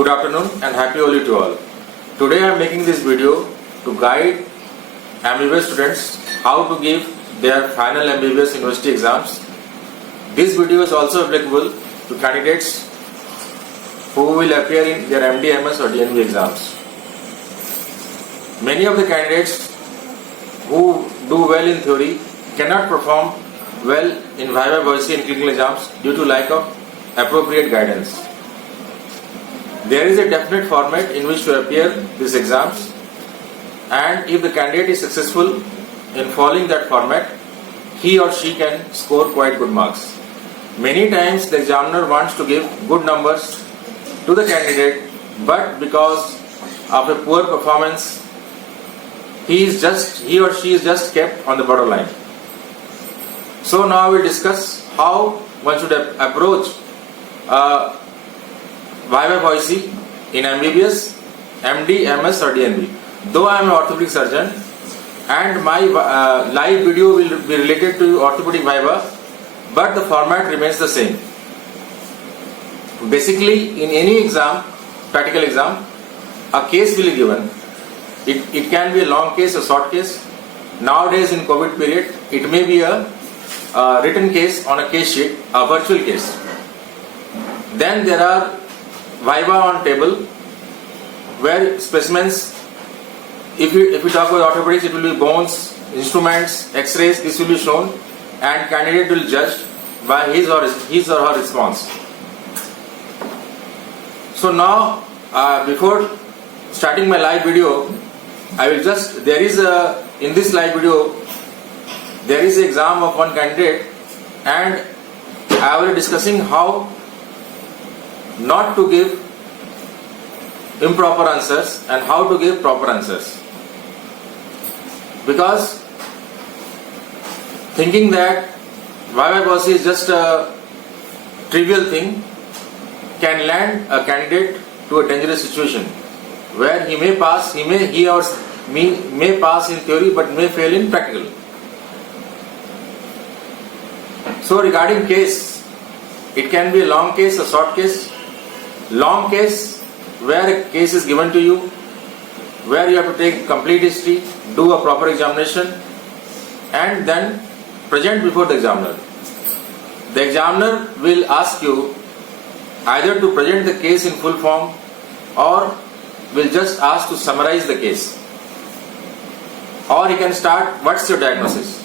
Good afternoon and happy Holi to all. Today I am making this video to guide MBBS students how to give their final MBBS university exams. This video is also applicable to candidates who will appear in their MD, MS or DNB exams. Many of the candidates who do well in theory cannot perform well in Viva and clinical exams due to lack of appropriate guidance. There is a definite format in which to appear these exams, and if the candidate is successful in following that format, he or she can score quite good marks. Many times the examiner wants to give good numbers to the candidate, but because of a poor performance, he or she is just kept on the borderline. So now we discuss how one should approach Viva in MBBS, MD, MS or DNB. Though I am an orthopedic surgeon and my live video will be related to orthopedic Viva, but the format remains the same. Basically, in any exam, practical exam, a case will be given. It can be a long case, a short case. Nowadays in COVID period, it may be a written case on a case sheet, a virtual case. Then there are Viva on table where specimens, if we talk about orthopedics, it will be bones, instruments, X rays, this will be shown and candidate will judge by his or her response. So now before starting my live video, in this live video there is an exam of one candidate and I will be discussing how not to give improper answers and how to give proper answers. Because thinking that Viva is just a trivial thing can land a candidate to a dangerous situation where he or may pass in theory but may fail in practical. So regarding case, it can be a long case, a short case. Long case where a case is given to you, where you have to take complete history, do a proper examination and then present before the examiner. The examiner will ask you either to present the case in full form or will just ask to summarize the case. Or he can start, what's your diagnosis?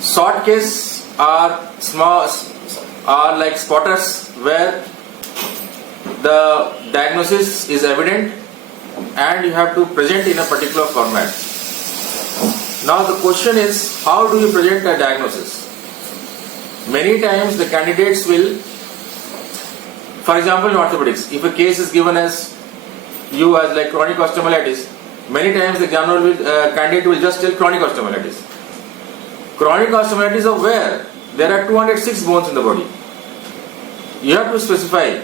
Short case are like spotters where the diagnosis is evident and you have to present in a particular format. Now the question is, how do you present a diagnosis? Many times the candidates will, for example in orthopedics, if a case is given as like chronic osteomyelitis, many times the candidate will just tell chronic osteomyelitis. Chronic osteomyelitis of where? There are 206 bones in the body. You have to specify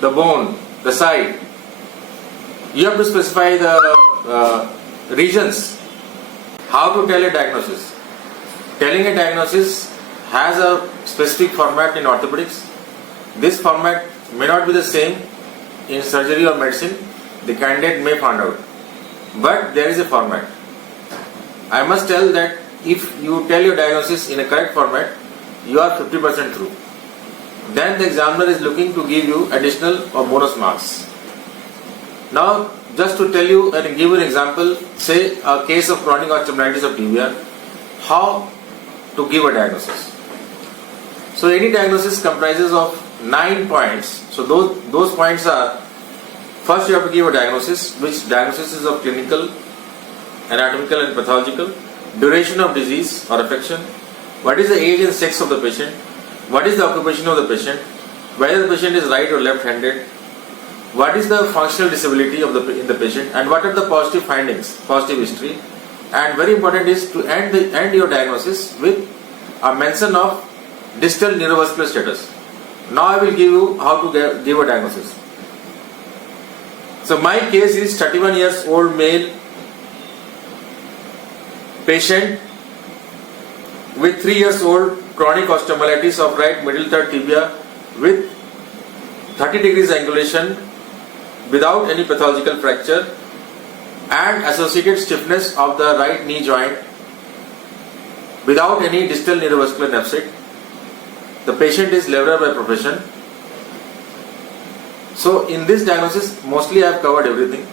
the bone, the site. You have to specify the regions. How to tell a diagnosis? Telling a diagnosis has a specific format in orthopedics. This format may not be the same in surgery or medicine. The candidate may find out. But there is a format. I must tell that if you tell your diagnosis in a correct format, you are 50% through. Then the examiner is looking to give you additional or bonus marks. Now, just to tell you and give you an example, say a case of chronic osteomyelitis of tibia, how to give a diagnosis. So any diagnosis comprises of 9 points. So those points are, first you have to give a diagnosis, which diagnosis is of clinical, anatomical and pathological, duration of disease or affection, what is the age and sex of the patient, what is the occupation of the patient, whether the patient is right or left-handed, what is the functional disability in the patient, and what are the positive findings, positive history. And very important is to end your diagnosis with a mention of distal neurovascular status. Now I will give you how to give a diagnosis. So my case is 31 years old male patient with 3 years old chronic osteomyelitis of right middle third tibia with 30 degrees angulation without any pathological fracture and associated stiffness of the right knee joint without any distal neurovascular nephsit. The patient is laborer by profession. So in this diagnosis, mostly I have covered everything.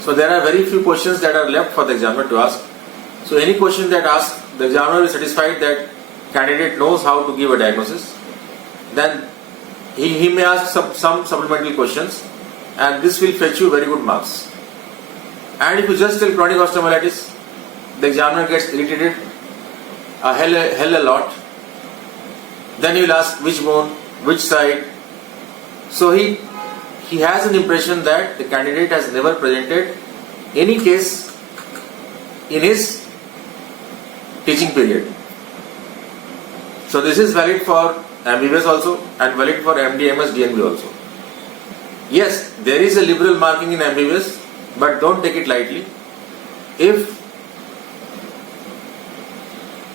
So there are very few questions that are left for the examiner to ask. So any question that asked, the examiner is satisfied that candidate knows how to give a diagnosis. Then he may ask some supplementary questions, and this will fetch you very good marks. And if you just tell chronic osteomyelitis, the examiner gets irritated a hell a lot. Then he will ask which bone, which side. So he has an impression that the candidate has never presented any case in his teaching period. So this is valid for MBBS also and valid for MD, MS, DNB also. Yes, there is a liberal marking in MBBS, but don't take it lightly. If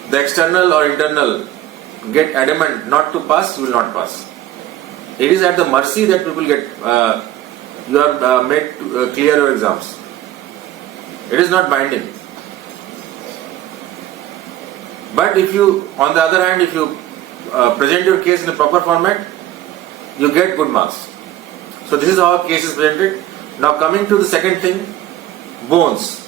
the external or internal get adamant not to pass, you will not pass. It is at the mercy that people get, you are made to clear your exams. It is not binding. But if you, on the other hand, if you present your case in a proper format, you get good marks. So this is how a case is presented. Now coming to the second thing, bones.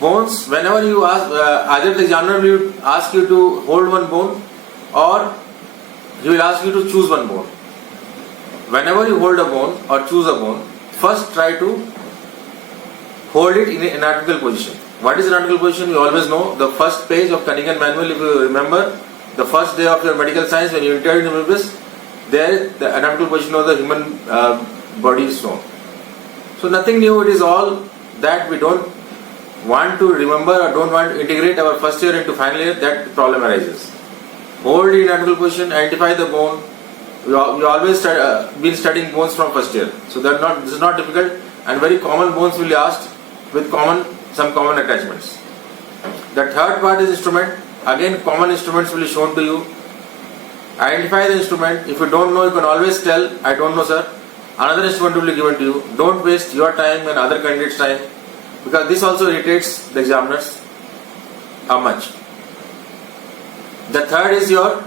Bones, whenever you ask, either the examiner will ask you to hold one bone or he will ask you to choose one bone. Whenever you hold a bone or choose a bone, first try to hold it in an anatomical position. What is anatomical position? You always know the first page of Cunningham manual. If you remember the first day of your medical science when you entered in MBBS, there the anatomical position of the human body is shown. So nothing new. It is all that we don't want to remember or don't want to integrate our first year into final year. That problem arises. Hold in anatomical position. Identify the bone. We always been studying bones from first year. So this is not difficult, and very common bones will be asked with some common attachments. The third part is instrument. Again, common instruments will be shown to you. Identify the instrument. If you don't know, you can always tell, I don't know, sir. Another instrument will be given to you. Don't waste your time and other candidates' time, because this also irritates the examiners much. The third is your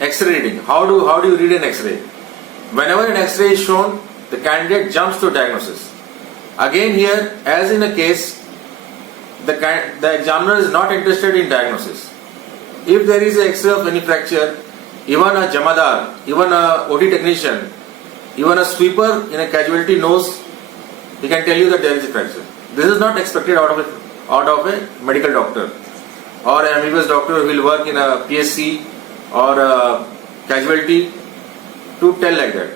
X-ray reading. How do you read an X-ray? Whenever an X-ray is shown, the candidate jumps to diagnosis. Again here, as in a case, the examiner is not interested in diagnosis. If there is an X-ray of any fracture, even a jamadar, even a OT technician, even a sweeper in a casualty knows, he can tell you that there is a fracture. This is not expected out of a medical doctor or an MBBS doctor who will work in a PSC or a casualty to tell like that.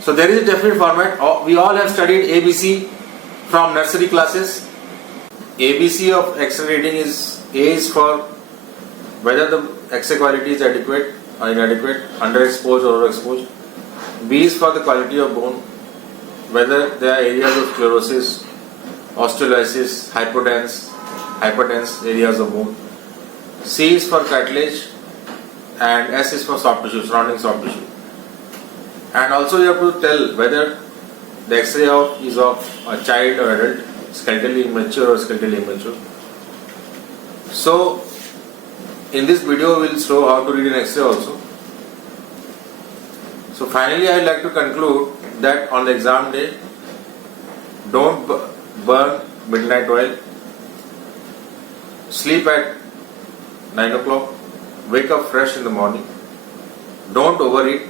So there is a definite format. We all have studied ABC from nursery classes. ABC of X-ray reading is A is for whether the X-ray quality is adequate or inadequate, underexposed or overexposed. B is for the quality of bone, whether there are areas of sclerosis, osteolysis, hypertense areas of bone. C is for cartilage, and S is for soft tissue, surrounding soft tissue. And also you have to tell whether the X-ray is of a child or adult, skeletally immature or skeletally immature. So in this video we will show how to read an X-ray also. So finally I would like to conclude that on the exam day, don't burn midnight oil, sleep at 9 o'clock, wake up fresh in the morning, don't overeat,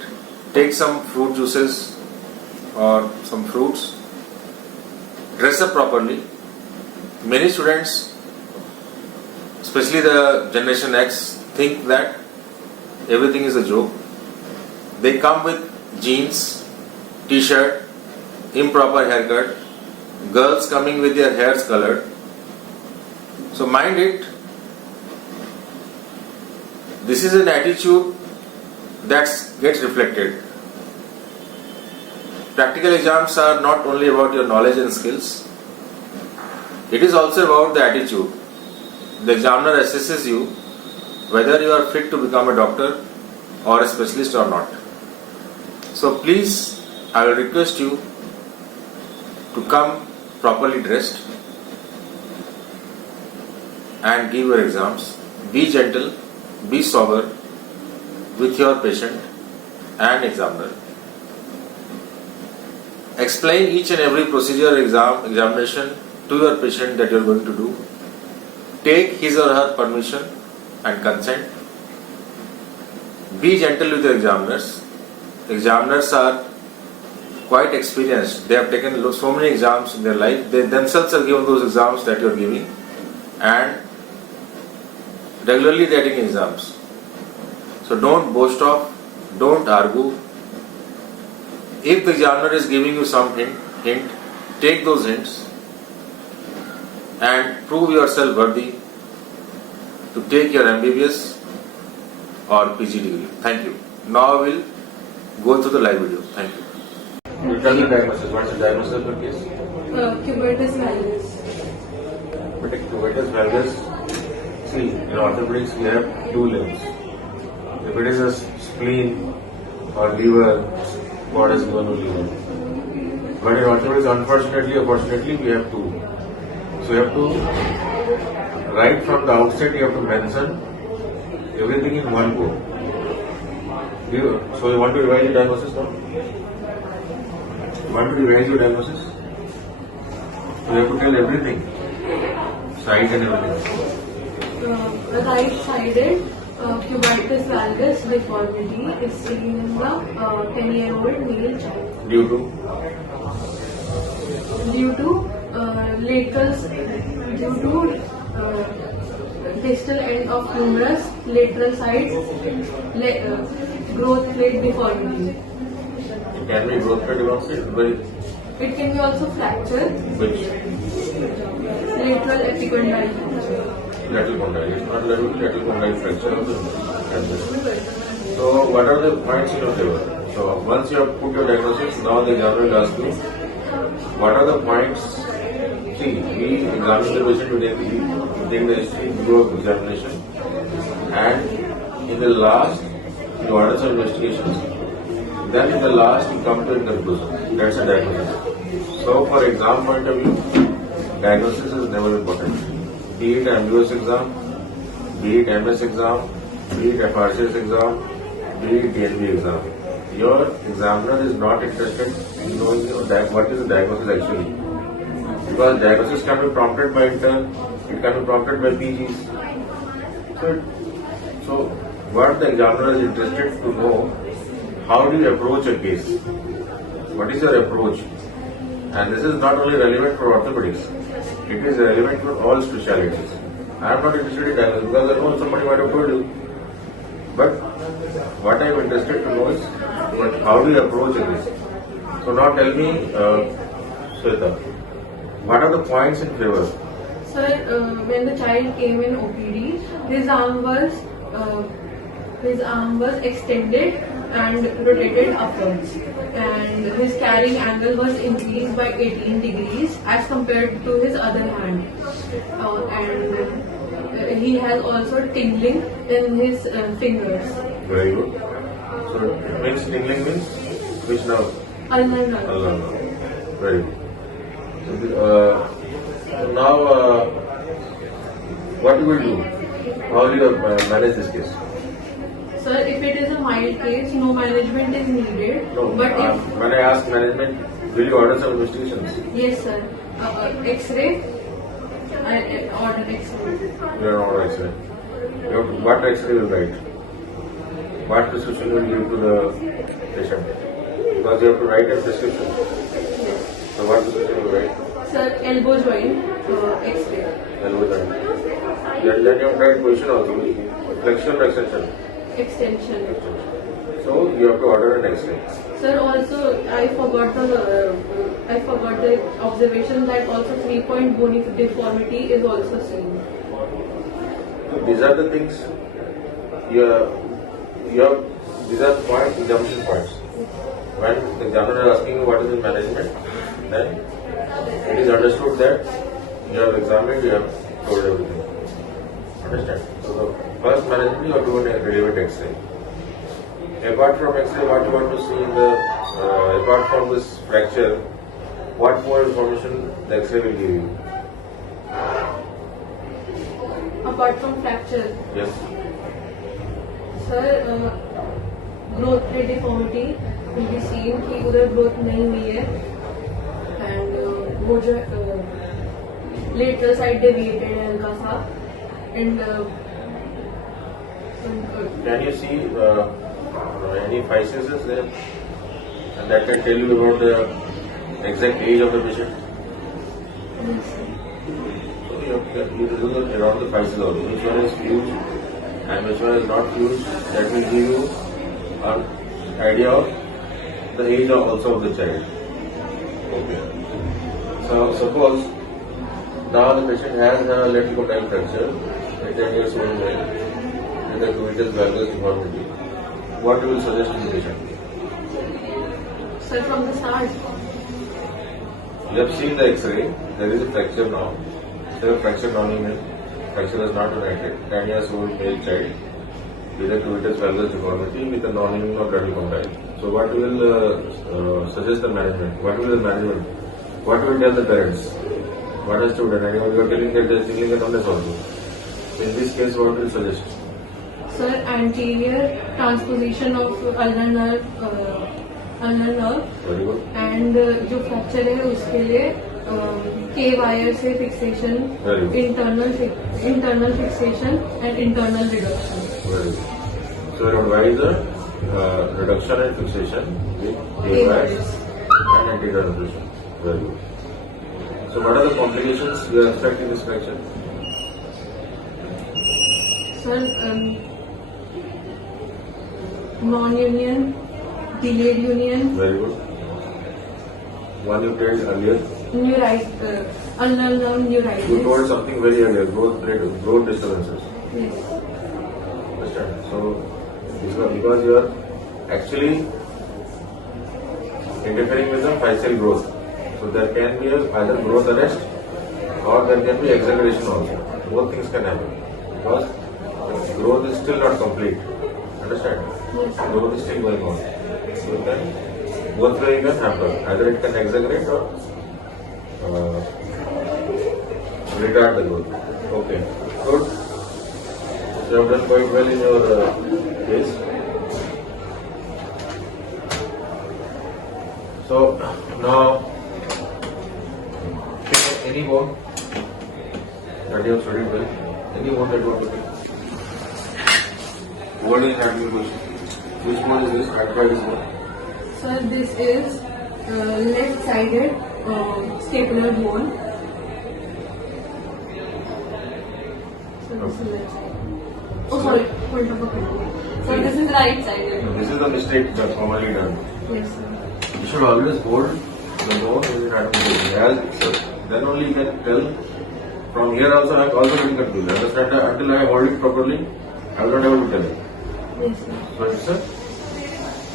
take some fruit juices or some fruits, dress up properly. Many students, especially the Generation X, think that everything is a joke. They come with jeans, t-shirt, improper haircut, girls coming with their hairs colored. So mind it, this is an attitude that gets reflected. Practical exams are not only about your knowledge and skills, it is also about the attitude. The examiner assesses you whether you are fit to become a doctor or a specialist or not. So please, I will request you to come properly dressed and give your exams. Be gentle, be sober with your patient and examiner. Explain each and every procedure examination to your patient that you are going to do. Take his or her permission and consent. Be gentle with your examiners. Examiners are quite experienced. They have taken so many exams in their life. They themselves have given those exams that you are giving, and regularly they are taking exams. So don't boast off, don't argue. If the examiner is giving you some hint, take those hints and prove yourself worthy to take your MBBS or PG degree. Thank you. Now I will go through the live video. Thank you. You tell the diagnosis. What is the diagnosis of your case? Cubitus valgus. But cubitus valgus, see, in orthopedics we have two limbs. If it is a spleen or liver, what is given to liver. But in orthopedics, unfortunately, fortunately, we have two. So you have to, right from the outset, you have to mention everything in one go. So you want to revise your diagnosis now? You want to revise your diagnosis? So you have to tell everything, side and everything. Right-sided cubitus valgus deformity is seen in the 10-year-old male child. Due to? Distal end of humerus, lateral side, growth plate deformity. It can be growth plate deformity. It can be also fracture. Which? Lateral epicondyle fracture. Lateral condyle. It's not lateral condyle fracture. So what are the points in your favor? So once you have put your diagnosis, now the examiner will ask you, what are the points? See, we examine the patient within the history, video examination, and in the last, you order some investigations. Then in the last, you come to a conclusion. That's a diagnosis. So, for exam point of view, diagnosis is never important. Be it MBBS exam, be it MS exam, be it FRCS exam, be it DNB exam. Your examiner is not interested in knowing what is the diagnosis actually. Because diagnosis can be prompted by intern, it can be prompted by PGs. So what the examiner is interested to know, how do you approach a case? What is your approach? And this is not only relevant for orthopedics, it is relevant for all specialties. I am not interested in diagnosis because I know somebody might have told you. But what I am interested to know is how do you approach a case? So now tell me, Sweta, what are the points in favor? Sir, when the child came in OPD, his arm was extended and rotated upwards, and his carrying angle was increased by 18 degrees as compared to his other hand, and he has also tingling in his fingers. Very good. So it means tingling means which nerve? Ulnar nerve. Ulnar nerve. Very good. So now what you will do? How will you manage this case? Sir, if it is a mild case, no management is needed. No, but when I ask management, will you order some investigations? Yes, sir. X-ray. I order X-ray. You are order X-ray. What X-ray will write? What prescription will you give to the patient? Because you have to write a prescription. Yes. So what prescription will you write? Sir, elbow joint X-ray. Elbow joint. Then you have to write position also. Flexion or extension? Extension. So you have to order an X-ray. Sir, also I forgot the observation that also 3-point bony deformity is also seen. So these are the things. These are points, examination points. When the examiner is asking you what is the management, then it is understood that you have examined, you have told everything. Understand? So the first management you have to do a relevant X-ray. apart from X-ray, what you want to see in the, apart from this fracture, what more information the X-ray will give you? Apart from fracture, Yes. sir, growth rate deformity will be seen कि उधर growth नहीं हुई है, and वो जो lateral side deviated है हल्का सा, and Can you see any physis there? And that can tell you about the exact age of the patient. So you have to do that around the physis also. Which one is fused and which one is not fused. That will give you an idea of the age also of the child. Okay. So suppose now the patient has a lateral condyle fracture, a 10 years old male, with a covetous valgus deformity. What you will suggest to the patient? sir, from the start, You have seen the X-ray. There is a fracture now. There is a fracture non-human. Fracture is not united. 10 years old male child with a covetous valgus deformity with a non-human or lateral condyle. So what you will suggest the management? What will the management? What will tell the parents? What has to be done? You are telling that there is tingling and numbness also. So in this case, what will you suggest? sir, anterior transposition of ulnar nerve, Very good. and जो fracture है उसके लिए के wire से fixation, Very good. Internal fixation and internal reduction. Very good. So your advice is reduction and fixation with AYs and anterior rotation. Very good. So what are the complications you expect in this fracture? Sir, non-union, delayed union, Very good. One you told earlier. ulnar nerve You neuritis. told something very earlier. Growth disturbances. Yes. Understand? So this was because you are actually interfering with the facial growth. So there can be either growth arrest or there can be exaggeration also. Both things can happen because growth is still not complete. Understand? Yes. Growth is still going on. So then both way can happen. Either it can exaggerate or retard the growth. Okay. Good. You have done quite well in your case. So now any bone that you have studied well, any bone that you want to take. What is happening question? Which one is this? Identify this one. Sir, this is left-sided scapular bone. So this is left side. Oh, sorry, hold on. So this is right-sided. So this is the mistake that's commonly done. Yes, sir. You should always hold the bone in the anatomy. Then only you can tell. From here also I am also getting confused. Understand that until I hold it properly, I will not able to tell you. Yes, sir. So it's a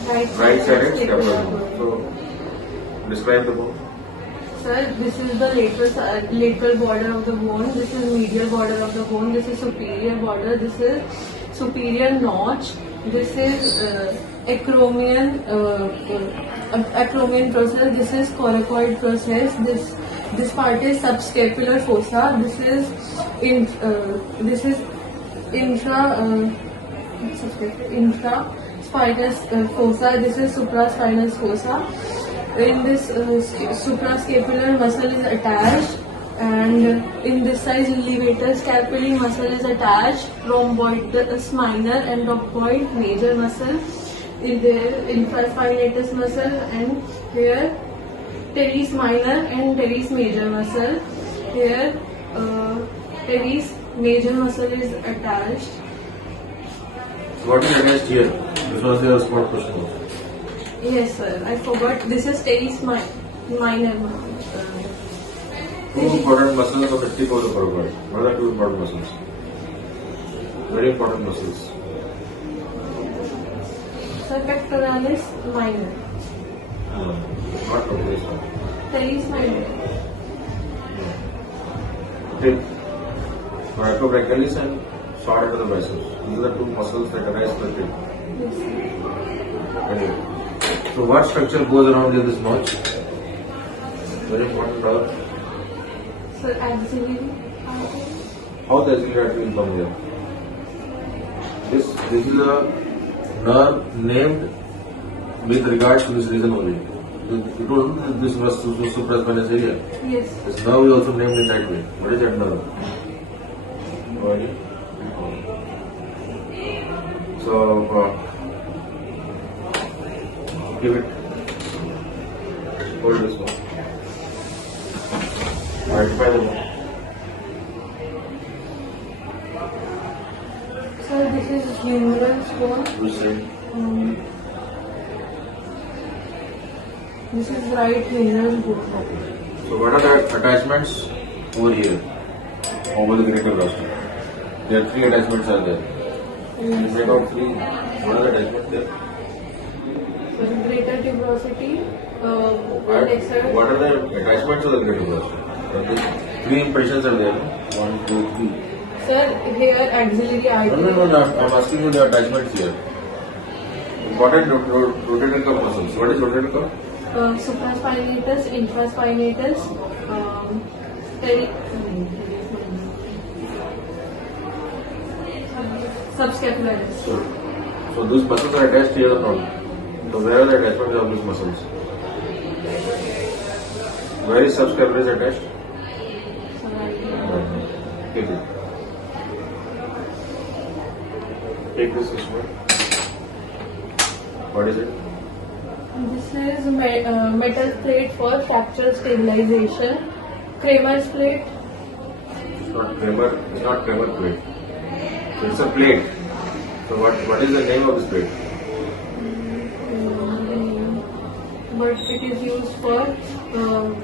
Right-sided right-sided scapular bone. So describe the bone. Sir, this is the lateral border of the bone. This is medial border of the bone. This is superior border. This is superior notch. This is acromion process. This is coracoid process. This part is subscapular fossa. This is infra spinous fossa. This is supraspinous fossa. In this suprascapular muscle is attached, and in this side levator scapulae muscle is attached. Rhomboidus minor and rhomboid major muscle is there. Infraspinatus muscle, and here teres minor and teres major muscle. Here teres major muscle is attached. What is attached here? This was the spot question also. Yes, sir. I forgot. This is teres minor. Two important muscles of the tip of the coracoid. What are two important muscles? Very important muscles. Sir, pectoralis minor. Not this one. Teres minor. Tip. Coracobrachialis and short into the biceps. These are the two muscles that arise the tip. Yes, sir. Anyway. So what structure goes around this notch? Very important nerve. Sir, axillary artery. How the axillary artery will come here? This is a nerve named with regards to this region only. You told me this was supraspinous area. Yes. This nerve is also named in that way. What is that nerve? No idea? So, give it. Hold this one. Identify the one. Sir, this is humeral bone. Which side? This is right humeral bone. So, what are the attachments over here? Over the greater rostrum? There are 3 attachments are there. You make out 3. What are the attachments there? So, greater tuberosity, extra. What are the attachments of the greater rostrum? 3 impressions are there. 1, 2, 3. Sir, here axillary artery. No. I'm asking you the attachments here. Important rotator cuff muscles. What is rotator cuff? Supraspinatus, infraspinatus, subscapularis. So those muscles are attached here or not? So where are the attachments of these muscles? Where is subscapularis attached? Take it. Take this instrument. What is it? This is metal plate for fracture stabilization. Kramer's plate. It's not Kramer plate. So it's a plate. So what is the name of this plate? But it is used for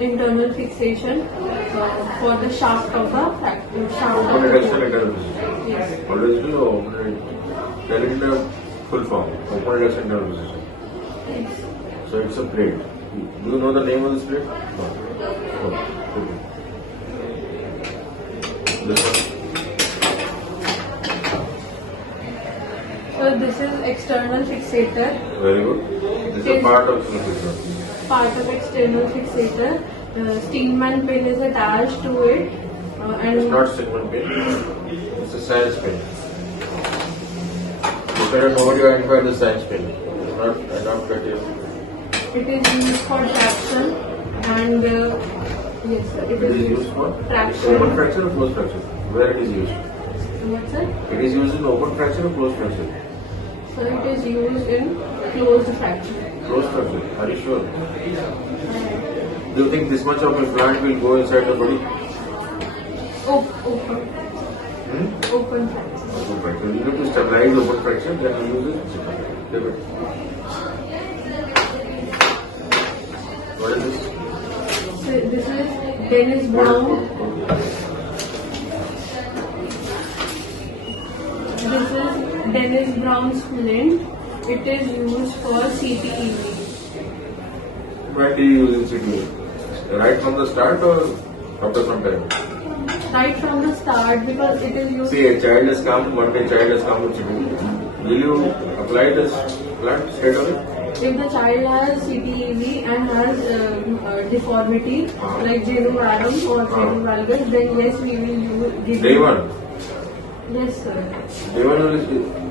internal fixation for the shaft of the fracture. Open reduction internal position. Yes. Always do open. Tell it in the full form. Open reduction internal position. Yes. So it's a plate. Do you know the name of this plate? No. Okay. This one. So this is external fixator. Very good. This is a part of the system. Part of external fixator. Steelman pin is attached to it. And It's not segment pin. It's a science pin. Look at it, nobody identified the science pin. It's not adopted here. it is used for traction and yes sir, It is used for traction. open fracture or closed fracture? Where it is used? What's it? It is used in open fracture or closed fracture? So it is used in closed fracture. Closed fracture. Are you sure? Do you think this much of implant will go inside the body? Open. Open fracture. Open fracture. You need to stabilize open fracture, then you use it. Give it. What is this? So this is Dennis Brown. This is Dennis Brown splint. It is used for CTEV. When do you use in CTE? Right from the start or after some time? Right from the start because it is used. See, a child has come, one day child has come with CTE. Will you apply this plant straight away? If the child has CTEV and has deformity like genovarum or genovalgus, then yes, we will give Day him- one. Yes, sir. Day one will,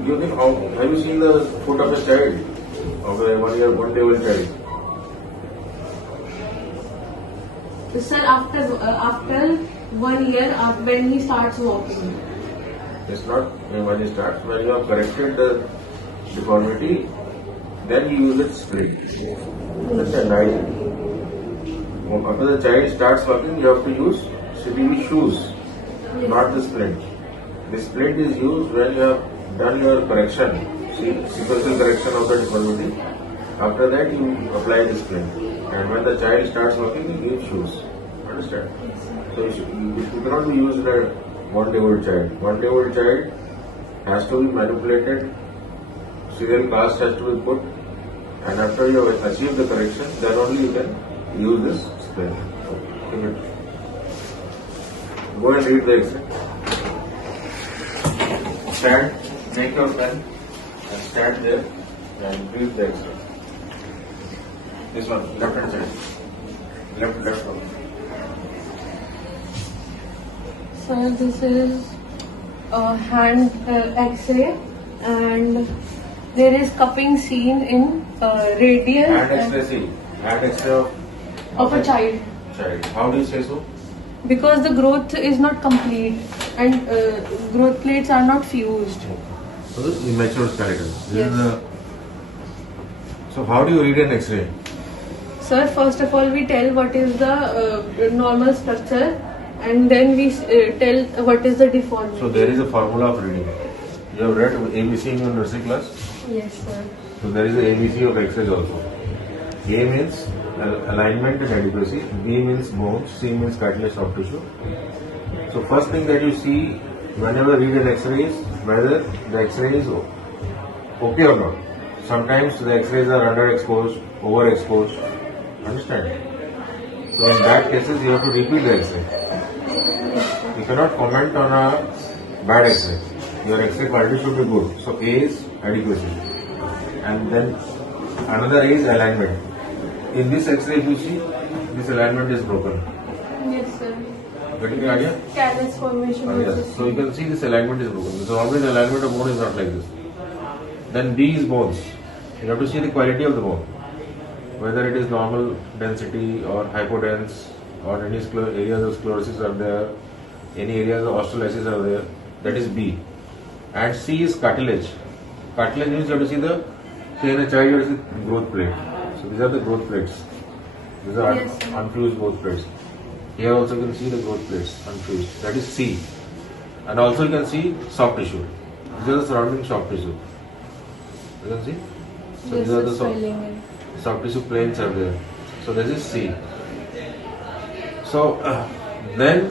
you think how, have you seen the foot of a child? Of a 1 year, 1 day old child? Sir, after 1 year, when he starts walking. It's not when you start, when you have corrected the deformity, then you use it straight. Understand? After the child starts walking, you have to use CTE shoes, not the splint. The splint is used when you have done your correction, sequential correction of the deformity. After that, you apply the splint. And when the child starts walking, you give shoes. Understand? So it cannot be used in a 1 day old child. 1 day old child has to be manipulated, serial cast has to be put, and after you have achieved the correction, then only you can use this splint. Okay. Go and read the X-ray. Stand, make your pen and stand there. and increase the X-ray. This one, left hand side. Left one. Sir, this is a hand X-ray, and there is cupping seen in radial Hand X-ray, see. Hand X-ray of a child, How do you say so? because the growth is not complete and growth plates are not fused. So this is immature skeleton. Yes. So how do you read an X-ray? Sir, first of all, we tell what is the normal structure, and then we tell what is the deformity. So there is a formula of reading. You have read ABC in your nursing class? Yes, sir. So there is a ABC of X-rays also. A means alignment and adequacy, B means bones, C means cartilage soft tissue. So first thing that you see whenever you read an X-ray is whether the X-ray is okay or not. Sometimes the X-rays are underexposed, overexposed. Understand? So in that cases you have to repeat the X-ray. You cannot comment on a bad X-ray. Your X-ray quality should be good. So A is adequacy, and then another A is alignment. In this X-ray, if you see, this alignment is broken. Yes, sir. Getting the idea? Callus formation. Also Yes. So you can see this alignment is broken. So always the alignment of bone is not like this. Then B is bones. You have to see the quality of the bone, whether it is normal density or hypodense, or any areas of sclerosis are there, any areas of osteolysis are there. That is B. And C is cartilage. Cartilage means you have to see the, say in a child you have to see growth plate. So these are the growth plates. These are Yes. unfused growth plates. Here also you can see the growth plates unfused. That is C. And also you can see soft tissue. These are the surrounding soft tissue. You can see? So Yes, these are the sir, swelling in. soft tissue planes are there. So this is C. So then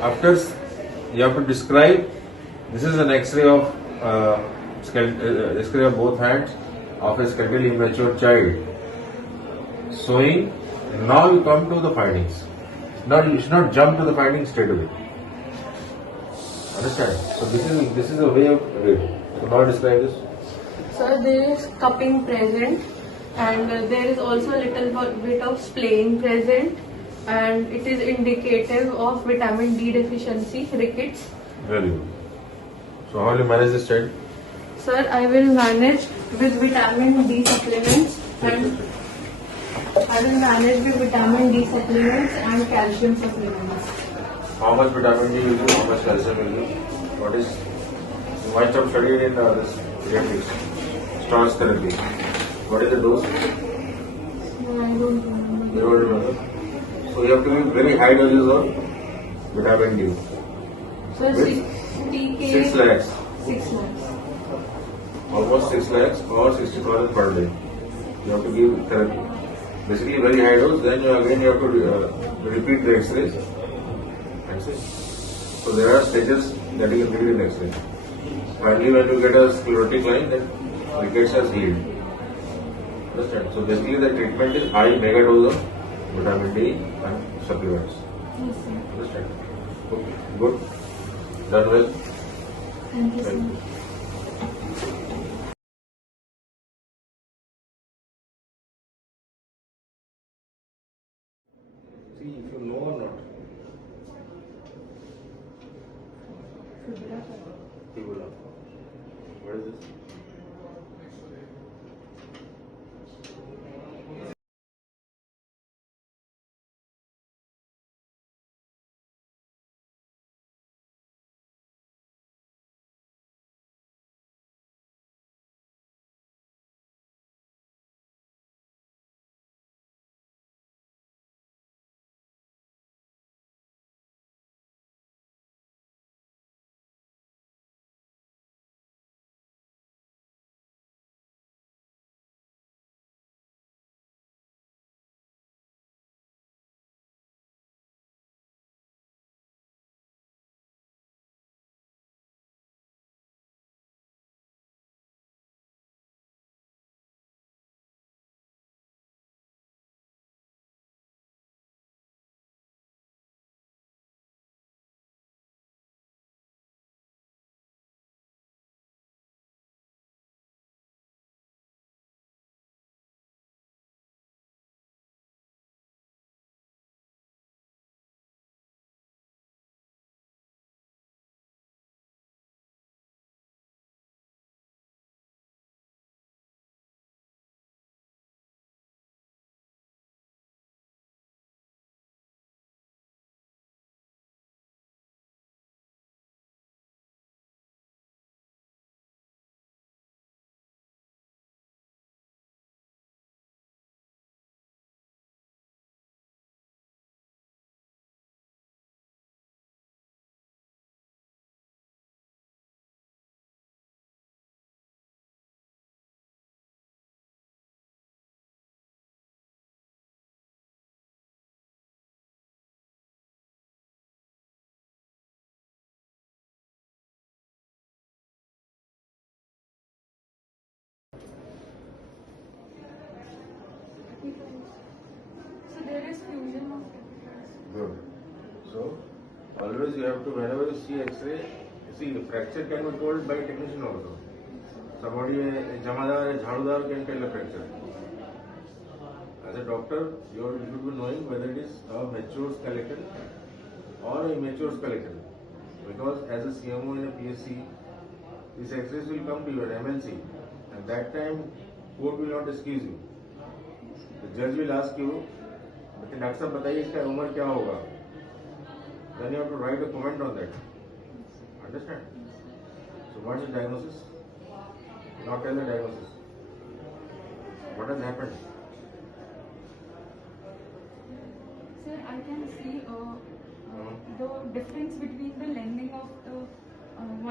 after you have to describe. This is an X-ray of X-ray of both hands of a skeletally immature child. Showing. Now you come to the findings. Now you should not jump to the findings straight away. Understand? So this is a way of reading. So now describe this. Sir, there is cupping present, and there is also a little bit of splaying present, and it is indicative of vitamin D deficiency, rickets. Very good. So how will you manage this child? Sir, I will manage with vitamin D supplements, and calcium supplements. How much vitamin D you do? How much calcium you do? What is? You might have studied in this pediatrics, starch therapy. What is the dose? No, I don't remember. You don't remember? So you have to give very high doses of vitamin D. Sir, With 60K. 6 lakhs. 6 lakhs. Almost 6 lakhs or 60,000 per day. You have to give therapy. Basically very high dose, then you have to repeat the X-rays. So there are stages that you can read in X-ray. Finally when you get a sclerotic line, then rickets has healed. Understand? So basically the treatment is high mega dose of vitamin D and supplements. Yes, sir. Understand? Okay. Good. Done well. Thank you, sir. Thank you. See if you know or not. Fibula. What is this? is fusion of capillars. Good. So, always you have to, whenever you see X-ray, see fracture can be told by technician also. Somebody, a jamadar, a jhadudar can tell a fracture. As a doctor, you should be knowing whether it is a mature skeleton or a immature skeleton. Because as a CMO in a PSC, these X-rays will come to your MLC, and that time court will not excuse you. The judge will ask you, doctor साहब बताइए इसका उम्र क्या होगा? Then you have to write a comment on that. Understand? So what is the diagnosis? Not tell the diagnosis. What has happened? Sir, I can see the difference between the lengthening of the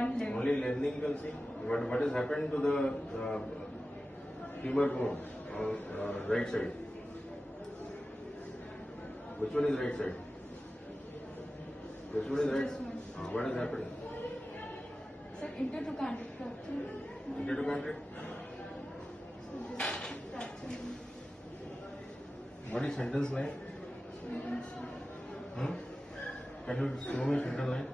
one leg. Only lengthening you can see. What has happened to the femur bone on right side? Which one is right side? Which one is right? This one. What is happening? Sir, intertrochanteric fracture. Intertrochanteric? So this fracture. What is sentence line? Can you show me sentence line?